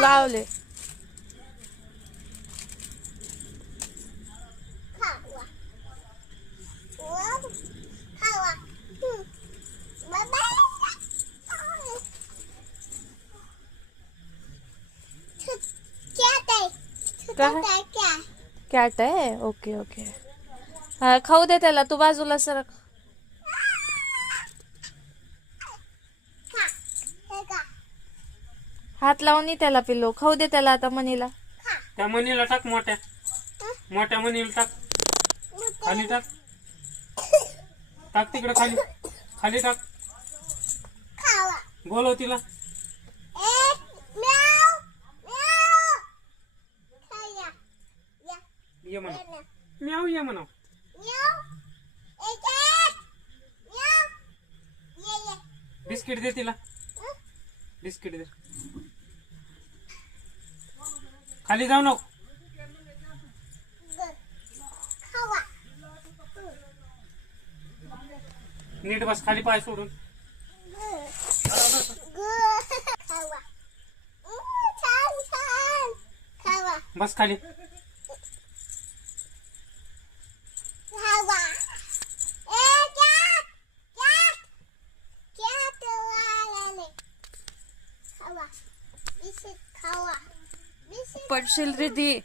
लावले. कॅट आहे. Okay okay. खाऊ दे त्याला. तू बाजूला सरक. हात लावून त्याला पिल्लो. खाऊ दे त्याला आता मनीला. त्या मनीला टाक. मोठ्या मोठ्या मनीला टाक. खाली टाक. टाक तिकडे खाली. खाली टाक. बोलव तिला. ये म्हणा. म्याव ये म्हणा. बिस्किट दे तिला. बिस्किट दे. खाली जाऊ नको. नीट बस खाली. पाय सोडून बस खाली. पडशील रे ती.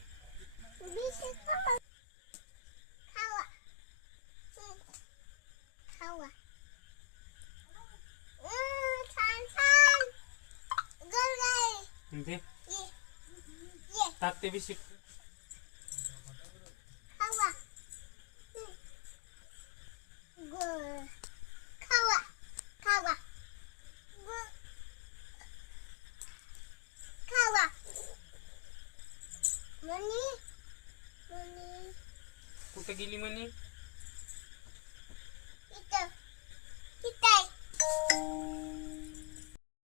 दे. टाक ते बिस्किट. कुठे गेली मनी?